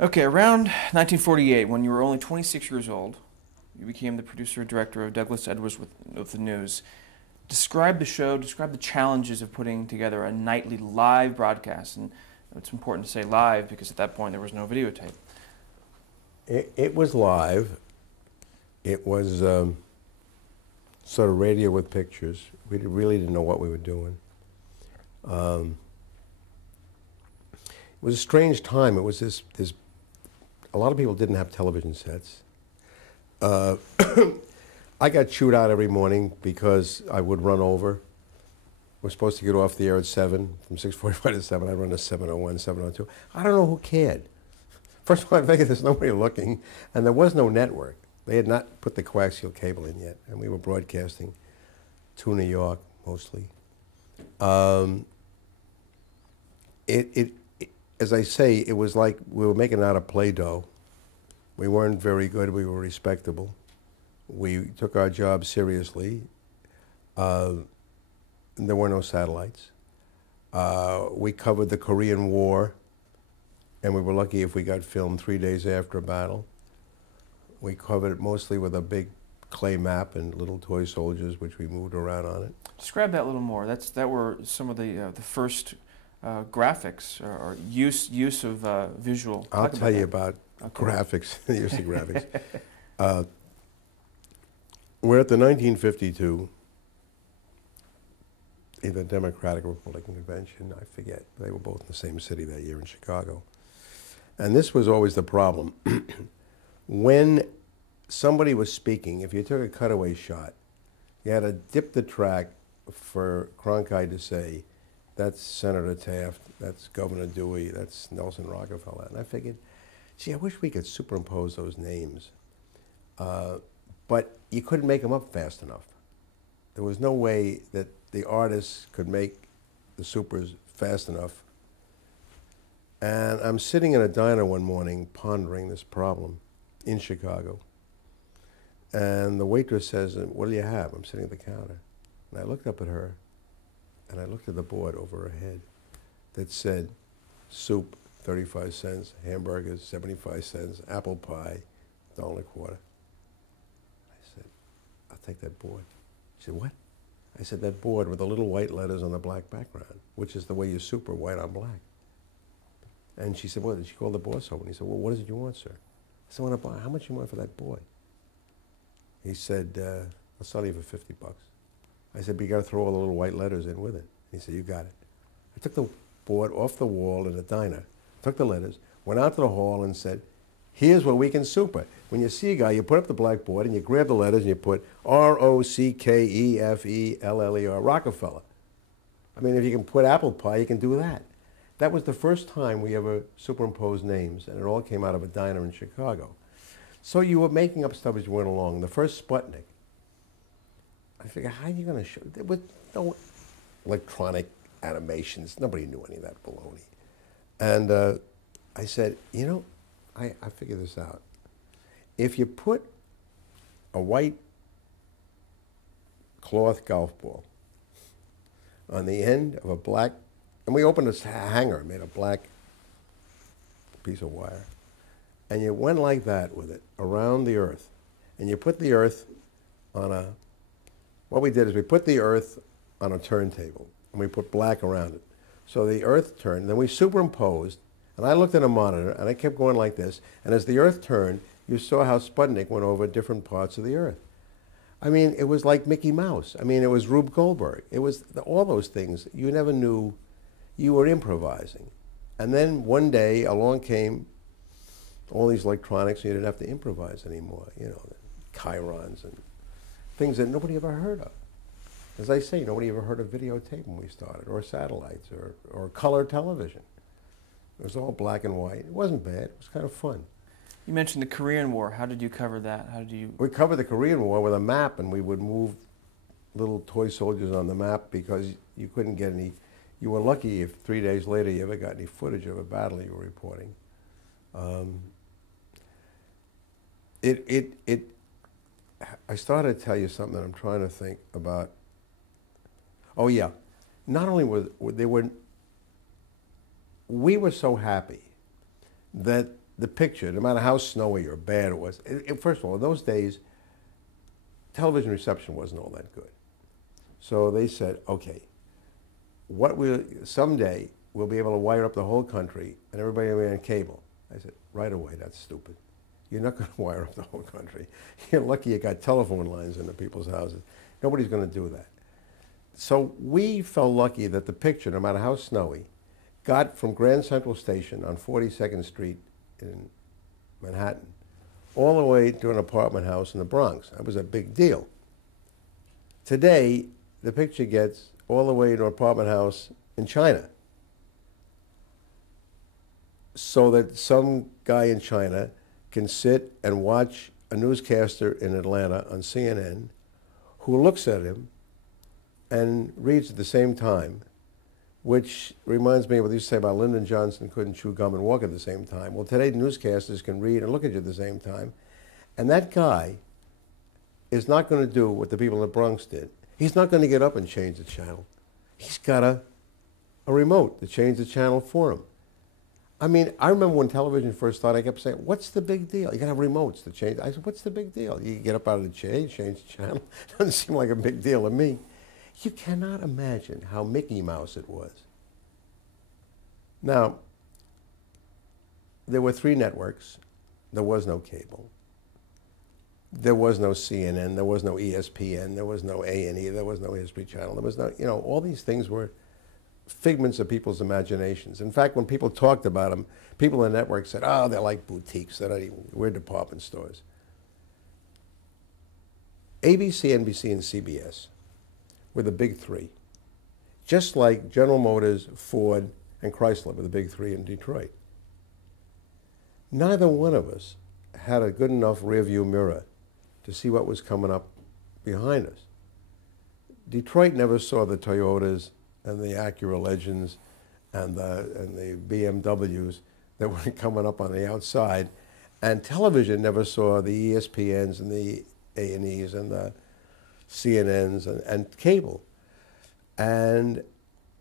Okay, around 1948, when you were only 26 years old, you became the producer and director of Douglas Edwards with the News. Describe the show, describe the challenges of putting together a nightly live broadcast. And it's important to say live because at that point there was no videotape. It was live. It was sort of radio with pictures. We really didn't know what we were doing. It was a strange time. It was this a lot of people didn't have television sets. I got chewed out every morning because I would run over. We're supposed to get off the air at 7, from 6:45 to 7. I'd run to 7:01, 7:02. I don't know who cared. First of all, I figured there's nobody looking, and there was no network. They had not put the coaxial cable in yet, and we were broadcasting to New York, mostly. As I say, it was like we were making out of Play-Doh. We weren't very good. We were respectable. We took our job seriously. There were no satellites. We covered the Korean War, and we were lucky if we got filmed 3 days after a battle. We covered it mostly with a big clay map and little toy soldiers, which we moved around on it. Describe that a little more. That were some of the first graphics or use of visual. I'll tell you about graphics, the use of graphics. We're at the 1952, either Democratic or Republican convention, I forget. They were both in the same city that year in Chicago. And this was always the problem. When somebody was speaking, if you took a cutaway shot, you had to dip the track for Cronkite to say, that's Senator Taft, that's Governor Dewey, that's Nelson Rockefeller. And I figured, gee, I wish we could superimpose those names. But you couldn't make them up fast enough. There was no way that the artists could make the supers fast enough. And I'm sitting in a diner one morning pondering this problem in Chicago. And the waitress says, what do you have? I'm sitting at the counter. And I looked up at her, and I looked at the board over her head that said, soup, 35 cents, hamburgers, 75 cents, apple pie, $1.25. I said, I'll take that board. She said, what? I said, that board with the little white letters on the black background, which is the way you super white on black. And she said, well, she called the boss over, and he said, well, what is it you want, sir? I said, I want to buy, how much you want for that board? He said, I'll sell you for 50 bucks. I said, but you got to throw all the little white letters in with it. He said, you got it. I took the board off the wall in a diner, took the letters, went out to the hall and said, here's what we can super. When you see a guy, you put up the blackboard and you grab the letters and you put R-O-C-K-E-F-E-L-L-E-R, Rockefeller. I mean, if you can put apple pie, you can do that. That was the first time we ever superimposed names, and it all came out of a diner in Chicago. So you were making up stuff as you went along. The first Sputnik, I figured, how are you going to show? There was no electronic animations. Nobody knew any of that baloney. And I said, you know, I figured this out. If you put a white cloth golf ball on the end of a black, and we opened a hanger made of black piece of wire, and you went like that with it around the earth, and you put the earth on a, what we did is we put the earth on a turntable, and we put black around it. So the earth turned, then we superimposed, and I looked at a monitor, and I kept going like this, and as the earth turned, you saw how Sputnik went over different parts of the earth. I mean, it was like Mickey Mouse. I mean, it was Rube Goldberg. It was all those things. You never knew you were improvising. And then one day along came all these electronics, and you didn't have to improvise anymore. You know, chyrons and things that nobody ever heard of. As I say, nobody ever heard of videotape when we started, or satellites, or color television. It was all black and white. It wasn't bad. It was kind of fun. You mentioned the Korean War. How did you cover that? How did you? We covered the Korean War with a map, and we would move little toy soldiers on the map because you couldn't get any. You were lucky if 3 days later you ever got any footage of a battle you were reporting. I started to tell you something that I'm trying to think about. Oh yeah, not only we were so happy that the picture, no matter how snowy or bad it was, first of all, in those days, television reception wasn't all that good. So they said, okay, someday we'll be able to wire up the whole country and everybody will be on cable. I said, right away, that's stupid. You're not going to wire up the whole country. You're lucky you got telephone lines into people's houses. Nobody's going to do that. So we felt lucky that the picture, no matter how snowy, got from Grand Central Station on 42nd Street in Manhattan all the way to an apartment house in the Bronx. That was a big deal. Today, the picture gets all the way to an apartment house in China. So that some guy in China can sit and watch a newscaster in Atlanta on CNN who looks at him and reads at the same time, which reminds me of what they used to say about Lyndon Johnson couldn't chew gum and walk at the same time. Well, today newscasters can read and look at you at the same time. And that guy is not going to do what the people in the Bronx did. He's not going to get up and change the channel. He's got a remote to change the channel for him. I mean, I remember when television first started, I kept saying, what's the big deal? You got to have remotes to change. I said, what's the big deal? You get up out of the chair, you change the channel. Doesn't seem like a big deal to me. You cannot imagine how Mickey Mouse it was. Now, there were 3 networks. There was no cable. There was no CNN. There was no ESPN. There was no A&E. There was no History Channel. There was no, you know, all these things were figments of people's imaginations. In fact, when people talked about them, people in the network said, oh, they're like boutiques. They're not even, we're department stores. ABC, NBC, and CBS were the big 3. Just like General Motors, Ford, and Chrysler were the big 3 in Detroit. Neither one of us had a good enough rearview mirror to see what was coming up behind us. Detroit never saw the Toyotas and the Acura Legends and the BMWs that were coming up on the outside. And television never saw the ESPNs and the A&Es and the CNNs and cable. And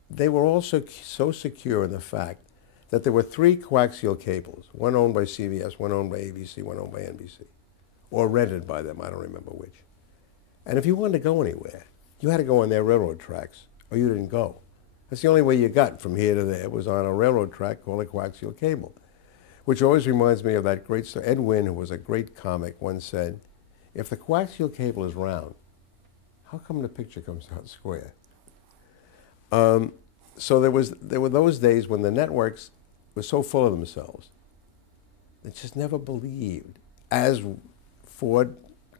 they were also so secure in the fact that there were 3 coaxial cables, one owned by CBS, one owned by ABC, one owned by NBC, or rented by them, I don't remember which. And if you wanted to go anywhere, you had to go on their railroad tracks, or you didn't go. That's the only way you got from here to there, was on a railroad track called a coaxial cable, which always reminds me of that great story. Ed Wynn, who was a great comic, once said, if the coaxial cable is round, how come the picture comes out square? So there were those days when the networks were so full of themselves, they just never believed, as Ford,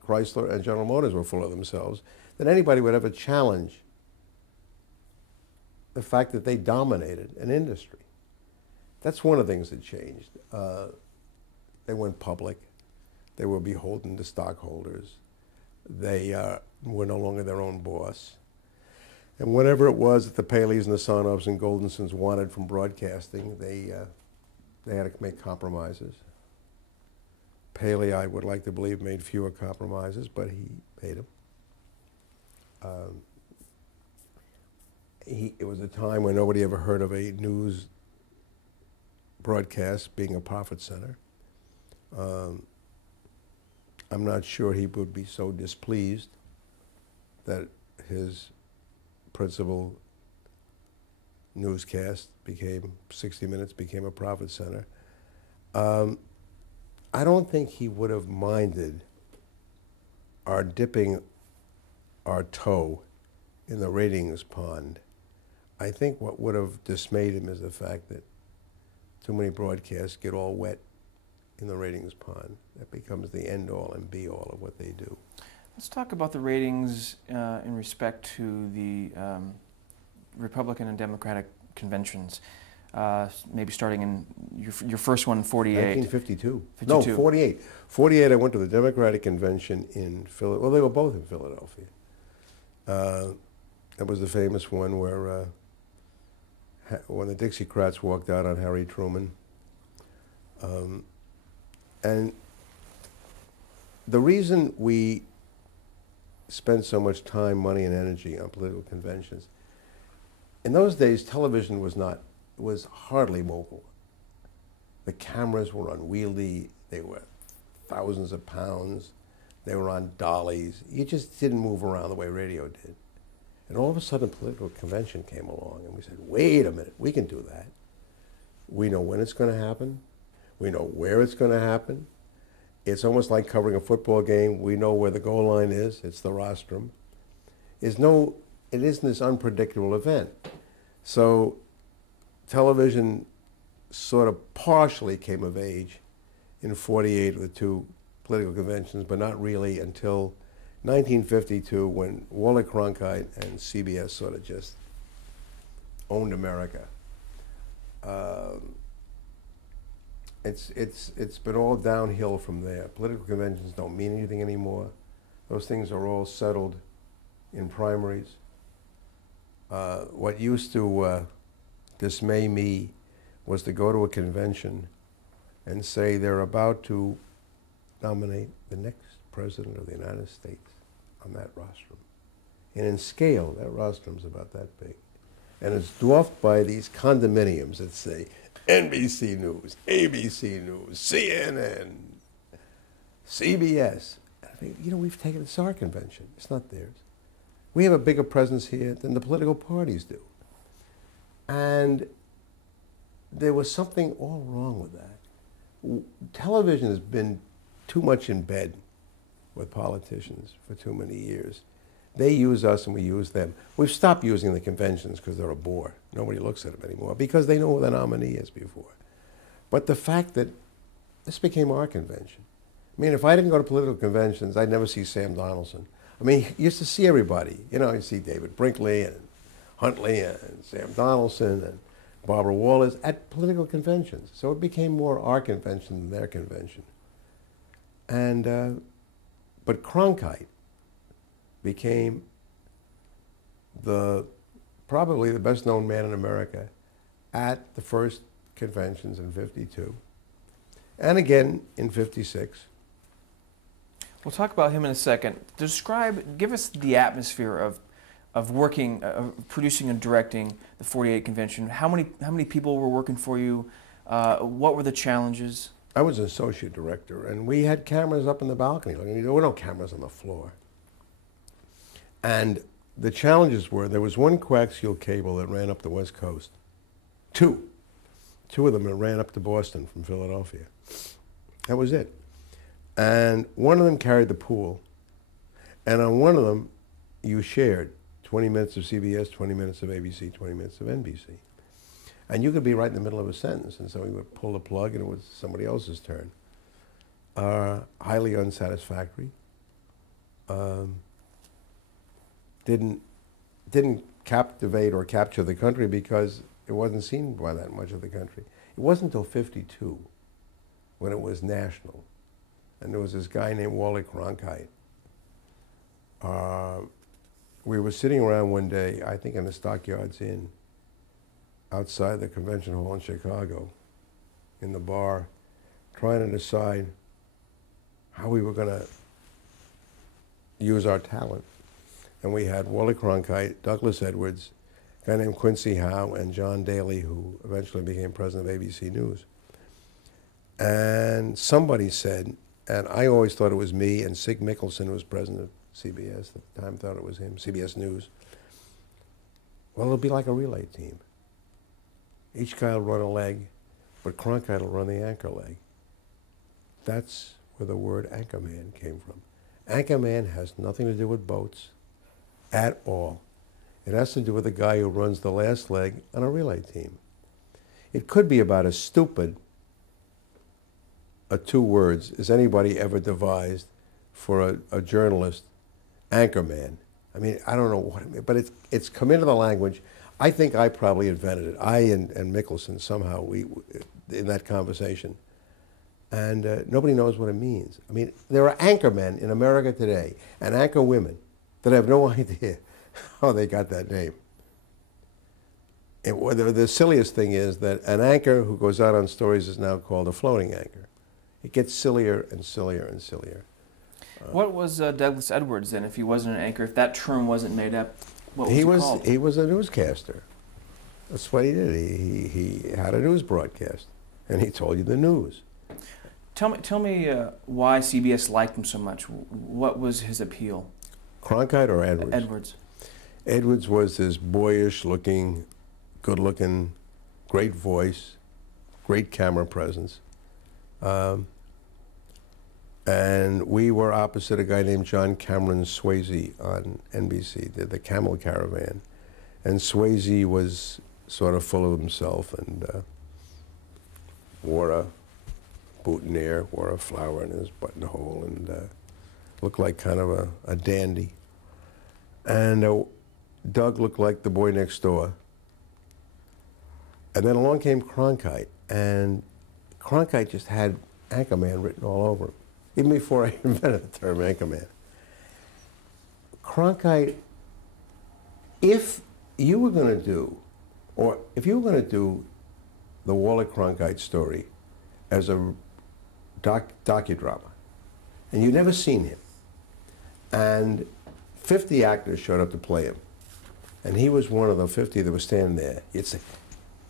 Chrysler, and General Motors were full of themselves, that anybody would ever challenge the fact that they dominated an industry. That's one of the things that changed. They went public. They were beholden to stockholders. They were no longer their own boss. And whatever it was that the Paleys and the Sonovs and Goldensons wanted from broadcasting, they had to make compromises. Paley, I would like to believe, made fewer compromises, but he paid them. It was a time when nobody ever heard of a news broadcast being a profit center. I'm not sure he would be so displeased that his principal newscast became, 60 Minutes became a profit center. I don't think he would have minded our dipping our toe in the ratings pond. I think what would have dismayed him is the fact that too many broadcasts get all wet in the ratings pond. That becomes the end-all and be-all of what they do. Let's talk about the ratings in respect to the Republican and Democratic conventions. Maybe starting in your first one, 48. 1952. 52. No, 48. 48, I went to the Democratic convention in Philadelphia. Well, they were both in Philadelphia. That was the famous one where when the Dixiecrats walked out on Harry Truman. And the reason we spent so much time, money, and energy on political conventions, in those days, television was hardly mobile. The cameras were unwieldy. They were thousands of pounds. They were on dollies. You just didn't move around the way radio did. And all of a sudden, a political convention came along, and we said, wait a minute, we can do that. We know when it's going to happen. We know where it's going to happen. It's almost like covering a football game. We know where the goal line is. It's the rostrum. It isn't this unpredictable event. So television sort of partially came of age in '48 with two political conventions, but not really until 1952 when Wally Cronkite and CBS sort of just owned America. It's been all downhill from there. Political conventions don't mean anything anymore. Those things are all settled in primaries. What used to dismay me was to go to a convention and say they're about to nominate the next president of the United States on that rostrum. And in scale, that rostrum's about that big. And it's dwarfed by these condominiums that say NBC News, ABC News, CNN, CBS. And I think, you know, we've taken, it's our convention. It's not theirs. We have a bigger presence here than the political parties do. And there was something all wrong with that. Television has been too much in bed with politicians for too many years. They use us and we use them. We've stopped using the conventions because they're a bore. Nobody looks at them anymore because they know who the nominee is before. But the fact that this became our convention. I mean, if I didn't go to political conventions, I'd never see Sam Donaldson. I mean, you used to see everybody. You know, you see David Brinkley and Huntley and Sam Donaldson and Barbara Walters at political conventions. So it became more our convention than their convention. And, but Cronkite became probably the best known man in America at the first conventions in '52 and again in '56. We'll talk about him in a second. Give us the atmosphere of working, producing and directing the '48 convention. How many people were working for you? What were the challenges? I was an associate director, and we had cameras up in the balcony. There were no cameras on the floor. And the challenges were, there was one coaxial cable that ran up the West Coast. Two of them that ran up to Boston from Philadelphia. That was it. And one of them carried the pool. And on one of them, you shared 20 minutes of CBS, 20 minutes of ABC, 20 minutes of NBC. And you could be right in the middle of a sentence, and somebody would pull the plug, and it was somebody else's turn. Highly unsatisfactory. Didn't captivate or capture the country because it wasn't seen by that much of the country. It wasn't until '52 when it was national. And there was this guy named Wally Cronkite. We were sitting around one day, I think in the Stockyards Inn, outside the convention hall in Chicago, in the bar, trying to decide how we were going to use our talent. And we had Wally Cronkite, Douglas Edwards, a guy named Quincy Howe, and John Daly, who eventually became president of ABC News. And somebody said, and I always thought it was me, and Sig Mickelson, who was president of CBS at the time, thought it was him, CBS News. Well, it'll be like a relay team. Each guy will run a leg, but Cronkite will run the anchor leg. That's where the word anchorman came from. Anchorman has nothing to do with boats at all. It has to do with the guy who runs the last leg on a relay team. It could be about as stupid two words as anybody ever devised for a journalist, anchorman. I mean, I don't know what it means, but it's come into the language. I think I probably invented it. I and Mickelson somehow, in that conversation. And nobody knows what it means. I mean, there are anchormen in America today, and anchor women, that have no idea how they got that name. The silliest thing is that an anchor who goes out on stories is now called a floating anchor. It gets sillier and sillier and sillier. What was Douglas Edwards then, if he wasn't an anchor? If that term wasn't made up, what was he called? He was a newscaster. That's what he did. He had a news broadcast. and he told you the news. Tell me why CBS liked him so much. What was his appeal? Cronkite or Edwards? Edwards. Edwards was this boyish-looking, good-looking, great voice, great camera presence. And we were opposite a guy named John Cameron Swayze on NBC, the Camel Caravan. And Swayze was sort of full of himself and wore a boutonniere, wore a flower in his buttonhole, and looked like kind of a dandy. And Doug looked like the boy next door. And then along came Cronkite, and Cronkite just had Anchorman written all over him, even before I invented the term Anchorman. Cronkite, if you were going to do, or if you were going to do the Walter Cronkite story as a docudrama, and you'd never seen him, and 50 actors showed up to play him, and he was one of the 50 that was standing there, you'd say,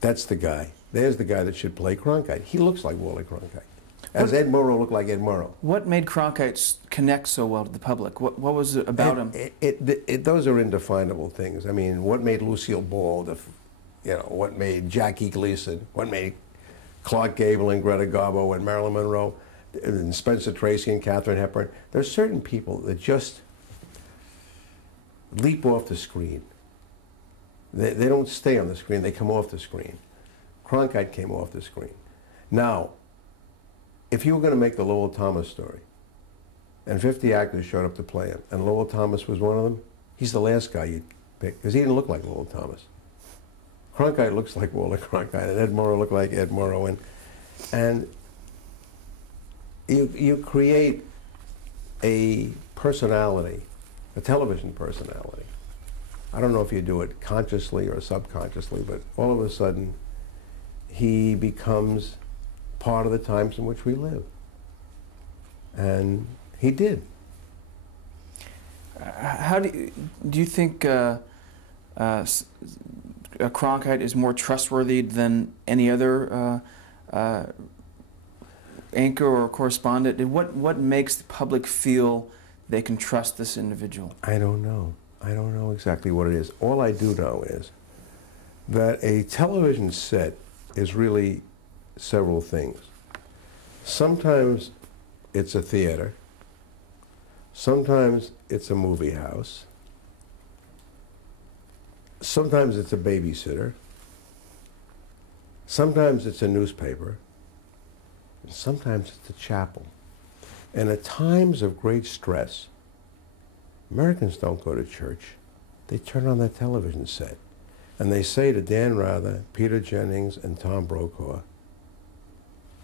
that's the guy. There's the guy that should play Cronkite. He looks like Walter Cronkite. As Ed Murrow looked like Ed Murrow. What made Cronkite connect so well to the public? What was it about him? Those are indefinable things. I mean, what made Lucille Ball, what made Jackie Gleason, what made Clark Gable and Greta Garbo and Marilyn Monroe, and Spencer Tracy and Katharine Hepburn. There's certain people that just leap off the screen. They don't stay on the screen, they come off the screen. Cronkite came off the screen. Now, if you were going to make the Lowell Thomas story, and 50 actors showed up to play him, and Lowell Thomas was one of them, he's the last guy you'd pick, because he didn't look like Lowell Thomas. Cronkite looks like Walter Cronkite, and Ed Murrow looked like Ed Murrow, and you create a personality, a television personality. I don't know if you do it consciously or subconsciously, but all of a sudden, he becomes part of the times in which we live. And he did. How do you think Cronkite is more trustworthy than any other anchor or correspondent? What makes the public feel they can trust this individual? I don't know. I don't know exactly what it is. All I do know is that a television set is really several things. Sometimes it's a theater. Sometimes it's a movie house. Sometimes it's a babysitter. Sometimes it's a newspaper. And sometimes it's a chapel. And at times of great stress, Americans don't go to church. They turn on that television set. And they say to Dan Rather, Peter Jennings, and Tom Brokaw,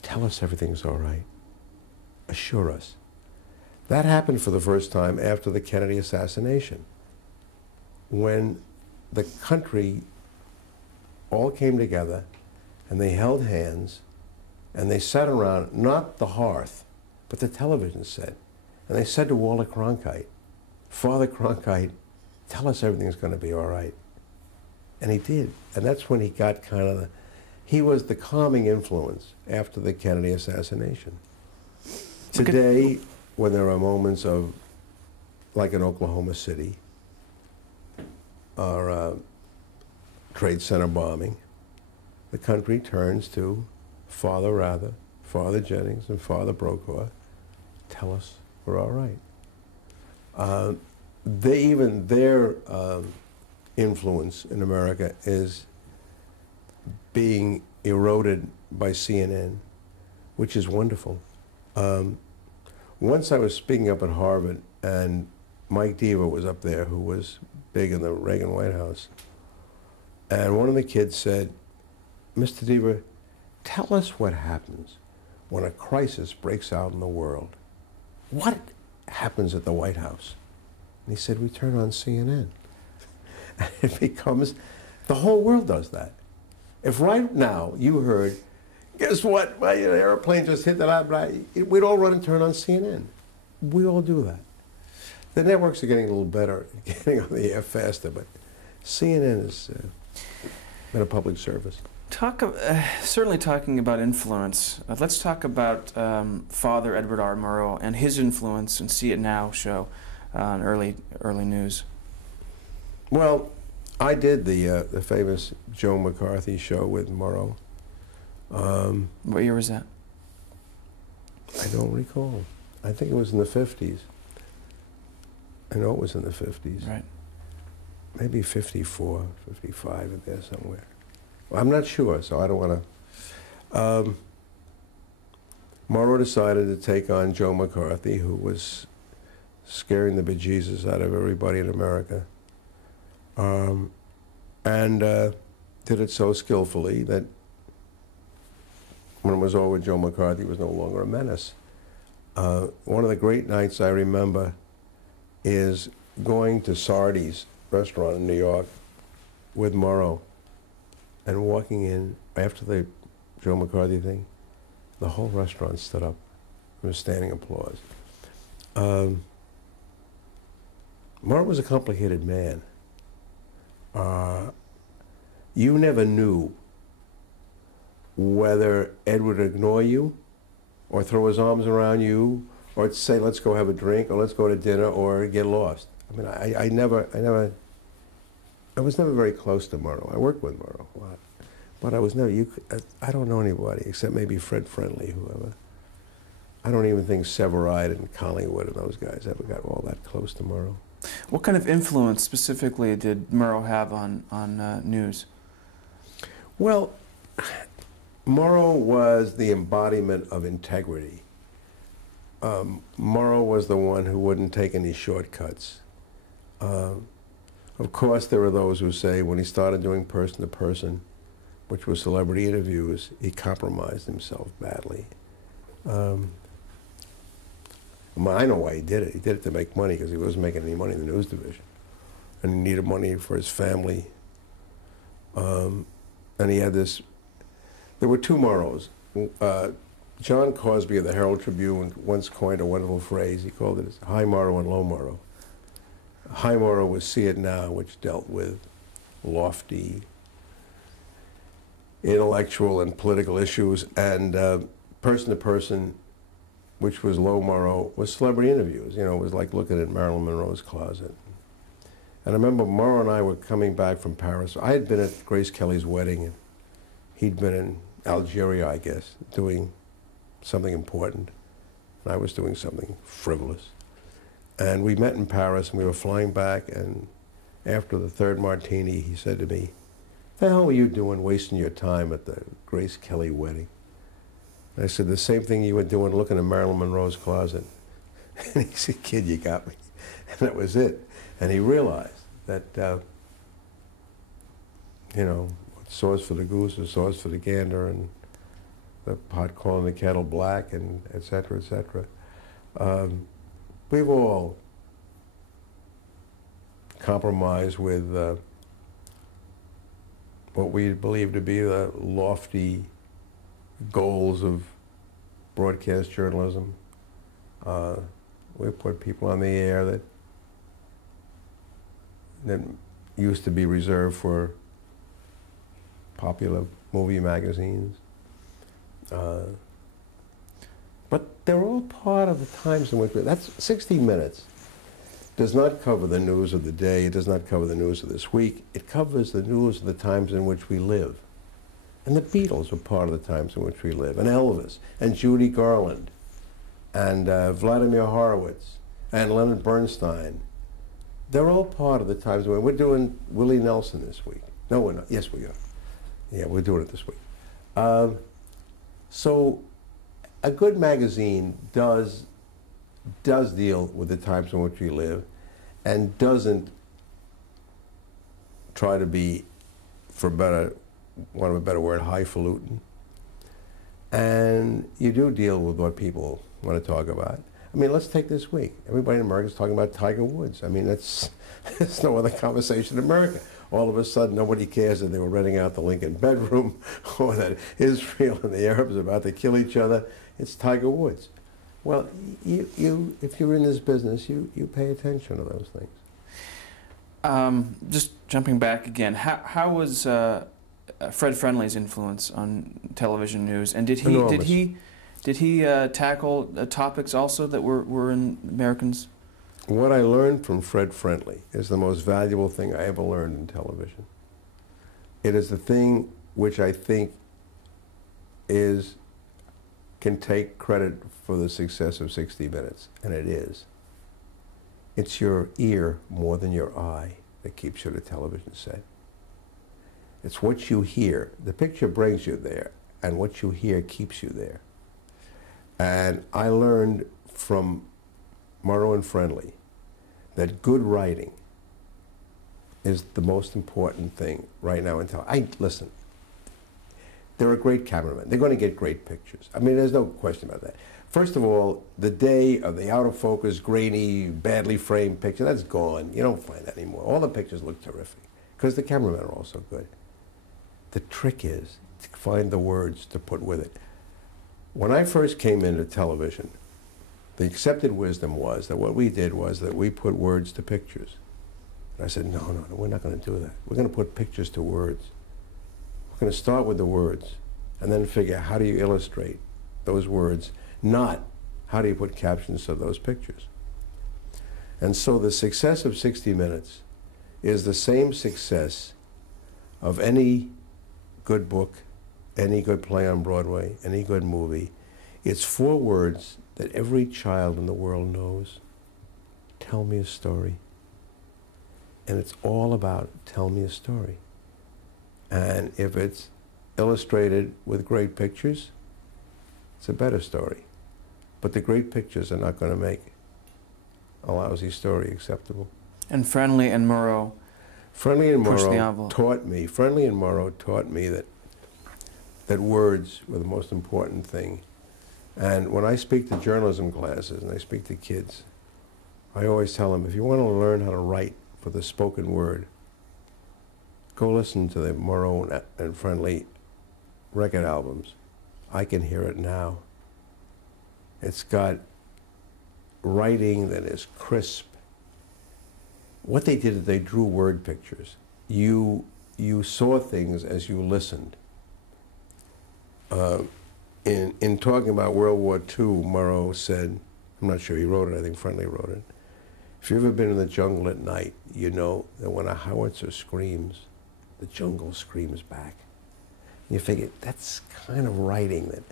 tell us everything's all right. Assure us. That happened for the first time after the Kennedy assassination, when the country all came together and they held hands and they sat around, not the hearth, but the television set. And they said to Walter Cronkite, Father Cronkite, tell us everything's going to be all right. And he did. And that's when he got kind of he was the calming influence after the Kennedy assassination. Today, when there are moments of, like in Oklahoma City, or Trade Center bombing, the country turns to Father Rather, Father Jennings, and Father Brokaw. Tell us we're all right. Their influence in America is being eroded by CNN, which is wonderful. Once I was speaking up at Harvard, and Mike Deaver was up there, who was big in the Reagan White House. And one of the kids said, Mr. Deaver, tell us what happens when a crisis breaks out in the world. What happens at the White House? And he said, we turn on CNN. And it becomes, the whole world does that. If right now you heard, guess what, my airplane just hit that, we'd all run and turn on CNN. We all do that. The networks are getting a little better, getting on the air faster, but CNN has been a public service. Certainly talking about influence. Let's talk about Father Edward R. Murrow and his influence in See It Now show on early news. Well, I did the famous Joe McCarthy show with Murrow. What year was that? I don't recall. I think it was in the 50s. I know it was in the 50s. Right. Maybe 54, 55 in there somewhere. Well, I'm not sure, so I don't want to. Murrow decided to take on Joe McCarthy, who was scaring the bejesus out of everybody in America, and did it so skillfully that when it was over, Joe McCarthy was no longer a menace. One of the great nights I remember is going to Sardi's restaurant in New York with Murrow and walking in after the Joe McCarthy thing. The whole restaurant stood up. There was standing applause. Murrow was a complicated man. You never knew whether Ed would ignore you or throw his arms around you or say, let's go have a drink or let's go to dinner or get lost. I mean, I was never very close to Murrow. I worked with Murrow a lot. But I was never, I don't know anybody except maybe Fred Friendly, whoever. I don't even think Severide and Collingwood and those guys ever got all that close to Murrow. What kind of influence specifically did Murrow have on news? Well, Murrow was the embodiment of integrity. Murrow was the one who wouldn't take any shortcuts. Of course, there are those who say when he started doing person-to-person, which was celebrity interviews, he compromised himself badly. Well, I know why he did it. He did it to make money because he wasn't making any money in the news division. And he needed money for his family. And he had this, there were two Murrows. John Cosby of the Herald Tribune once coined a wonderful phrase. He called it high Murrow and low Murrow. High Murrow was See It Now, which dealt with lofty intellectual and political issues, and person-to-person, which was low Murrow, was celebrity interviews. You know, it was like looking at Marilyn Monroe's closet. And I remember Murrow and I were coming back from Paris. I had been at Grace Kelly's wedding, and he'd been in Algeria, I guess, doing something important. And I was doing something frivolous. And we met in Paris, and we were flying back, and after the third martini, he said to me, "The hell were you doing wasting your time at the Grace Kelly wedding?" And I said, "The same thing you were doing looking at Marilyn Monroe's closet." And he said, "Kid, you got me." And that was it. And he realized that, you know, sauce for the goose is sauce for the gander, and the pot calling the kettle black, and et cetera, et cetera. We've all compromised with what we believe to be the lofty goals of broadcast journalism. We put people on the air that used to be reserved for popular movie magazines. But they're all part of the times in which that's 60 Minutes does not cover the news of the day. It does not cover the news of this week. It covers the news of the times in which we live. And the Beatles were part of the times in which we live, and Elvis, and Judy Garland, and Vladimir Horowitz, and Leonard Bernstein. They're all part of the times when we're doing Willie Nelson this week. No, we're not. Yes, we are. Yeah, we're doing it this week. So a good magazine does deal with the times in which we live, and doesn't try to be, for want of a better word, highfalutin. And you do deal with what people want to talk about. I mean, let's take this week. Everybody in America is talking about Tiger Woods. I mean, it's no other conversation in America. All of a sudden, nobody cares that they were renting out the Lincoln bedroom, or that Israel and the Arabs are about to kill each other. It's Tiger Woods. Well, if you're in this business, you pay attention to those things. Just jumping back again, how was Fred Friendly's influence on television news, and did Enormous. he tackle topics also that were in Americans? What I learned from Fred Friendly is the most valuable thing I ever learned in television. It is the thing which I think can take credit for the success of 60 Minutes, and it is. It's your ear more than your eye that keeps you at a television set. It's what you hear. The picture brings you there, and what you hear keeps you there. And I learned from Morrow and Friendly that good writing is the most important thing right now in television. Listen, they're a great cameraman. They're going to get great pictures. I mean, there's no question about that. First of all, the day of the out of focus, grainy, badly framed picture, that's gone. You don't find that anymore. All the pictures look terrific because the cameramen are also good. The trick is to find the words to put with it. When I first came into television, the accepted wisdom was that what we did was that we put words to pictures. And I said, no, we're not going to do that. We're going to put pictures to words. We're going to start with the words and then figure how do you illustrate those words, not how do you put captions to those pictures. And so the success of 60 Minutes is the same success of any good book, any good play on Broadway, any good movie. It's 4 words that every child in the world knows. Tell me a story. And it's all about tell me a story. And if it's illustrated with great pictures, it's a better story. But the great pictures are not going to make a lousy story acceptable. And Friendly and Morrow Friendly and pushed the Morrow envelope. taught me, Friendly and Morrow taught me that words were the most important thing. And when I speak to journalism classes and I speak to kids, I always tell them, if you want to learn how to write for the spoken word, go listen to the Morrow and Friendly record albums. I can hear it now. It's got writing that is crisp. What they did is they drew word pictures. You saw things as you listened. In talking about World War II, Morrow said, I'm not sure he wrote it, I think Friendly wrote it, if you've ever been in the jungle at night, you know that when a howitzer screams, the jungle screams back. You figure, that's kind of writing that,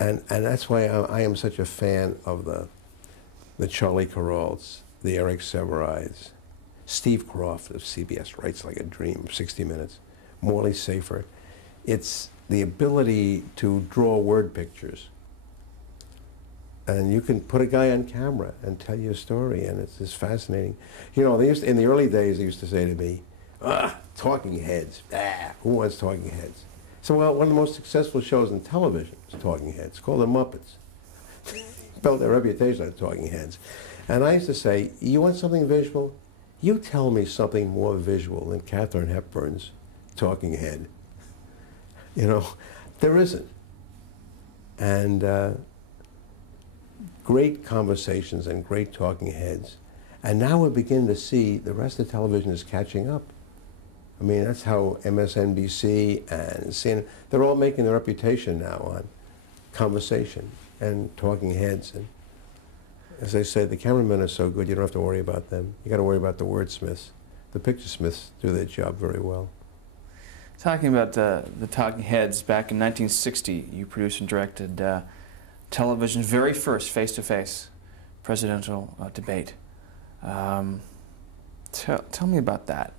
and that's why I am such a fan of the Charlie Carrolls, the Eric Severides, Steve Croft of CBS Writes Like a Dream, 60 Minutes, Morley Safer. It's the ability to draw word pictures. And you can put a guy on camera and tell you a story, and it's just fascinating. You know, in the early days, they used to say to me, talking heads, who wants talking heads? So, well, one of the most successful shows in television is Talking Heads, called The Muppets. Built their reputation on talking heads. And I used to say, you want something visual? You tell me something more visual than Katharine Hepburn's talking head. You know, there isn't. And great conversations and great talking heads. And now we're beginning to see the rest of television is catching up. I mean, that's how MSNBC and CNN, they're all making their reputation now on conversation and talking heads. And as I say, the cameramen are so good, you don't have to worry about them. You got to worry about the wordsmiths. The picture smiths do their job very well. Talking about the talking heads, back in 1960, you produced and directed television's very first face-to-face presidential debate. Tell me about that.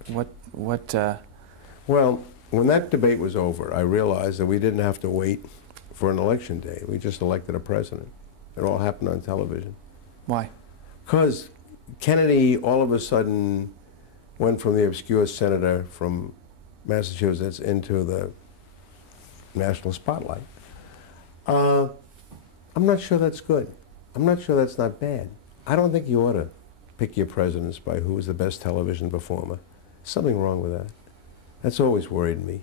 Well, when that debate was over, I realized that we didn't have to wait for an election day. We just elected a president. It all happened on television. Why? Because Kennedy all of a sudden went from the obscure senator from Massachusetts into the national spotlight. I'm not sure that's good. I'm not sure that's not bad. I don't think you ought to pick your presidents by who is the best television performer. There's something wrong with that. That's always worried me.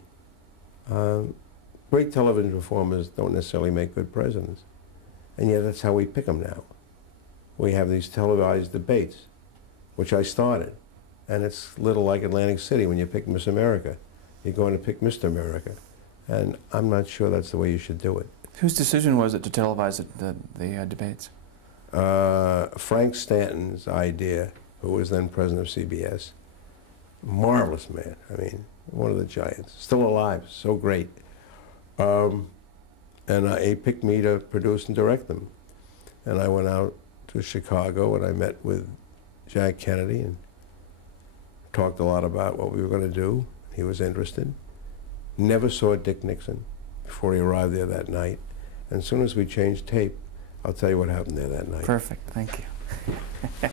Great television performers don't necessarily make good presidents. And yet that's how we pick them now. We have these televised debates, which I started. And it's a little like Atlantic City when you pick Miss America. you're going to pick Mr. America. And I'm not sure that's the way you should do it. Whose decision was it to televise the debates? Frank Stanton's idea, who was then president of CBS. Marvelous man. I mean, one of the giants. Still alive, so great. And he picked me to produce and direct them. And I went out to Chicago and I met with Jack Kennedy and talked a lot about what we were going to do. He was interested. Never saw Dick Nixon before he arrived there that night. And as soon as we changed tape, I'll tell you what happened there that night. Perfect. Thank you.